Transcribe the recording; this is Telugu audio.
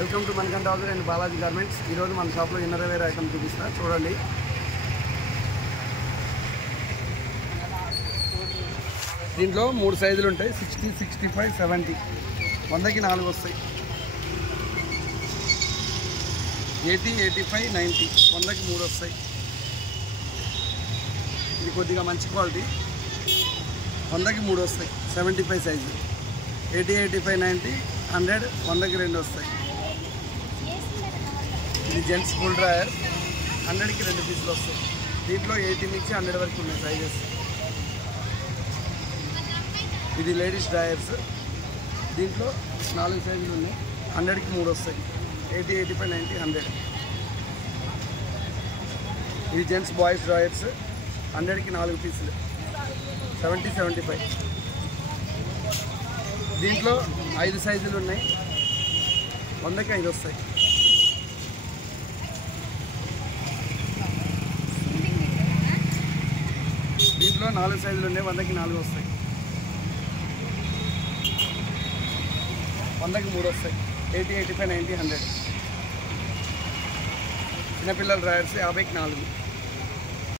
Welcome to Manikanta హౌజర్ and Balaji garments. ఈరోజు మన షాప్లో ఇన్నర్ వేర్ ఐటమ్ చూపిస్తా, చూడండి. దీంట్లో 3 సైజులు ఉంటాయి, 60, 65, 70. 100కి 4 వస్తాయి. 80, 85, 90. 100కి 3 వస్తాయి. ఇది కొద్దిగా మంచి క్వాలిటీ. 100కి 3 వస్తాయి. 75 సైజు. 80, 85, 90, 100. 100కి 2 వస్తాయి. ఇది జెంట్స్ ఫుల్ డ్రాయర్. 100కి 2 పీసులు వస్తాయి. దీంట్లో 80 నుంచి 100 వరకు ఉన్నాయి సైజెస్. ఇది లేడీస్ డ్రాయర్స్. దీంట్లో 4 సైజులు ఉన్నాయి. 100కి 3 వస్తాయి. 80, 85, 90, 100. ఇది జెంట్స్ బాయ్స్ డ్రాయర్స్. 100కి 4 పీసులు. 70, 75. దీంట్లో 5 సైజులు ఉన్నాయి. 100కి 5 వస్తాయి. దీంట్లో 4 సైజులు ఉన్నాయి. 100కి 4 వస్తాయి. 100కి 3 వస్తాయి. 80, 85, 90, 100. చిన్నపిల్లల డ్రాయర్స్ 50కి 4.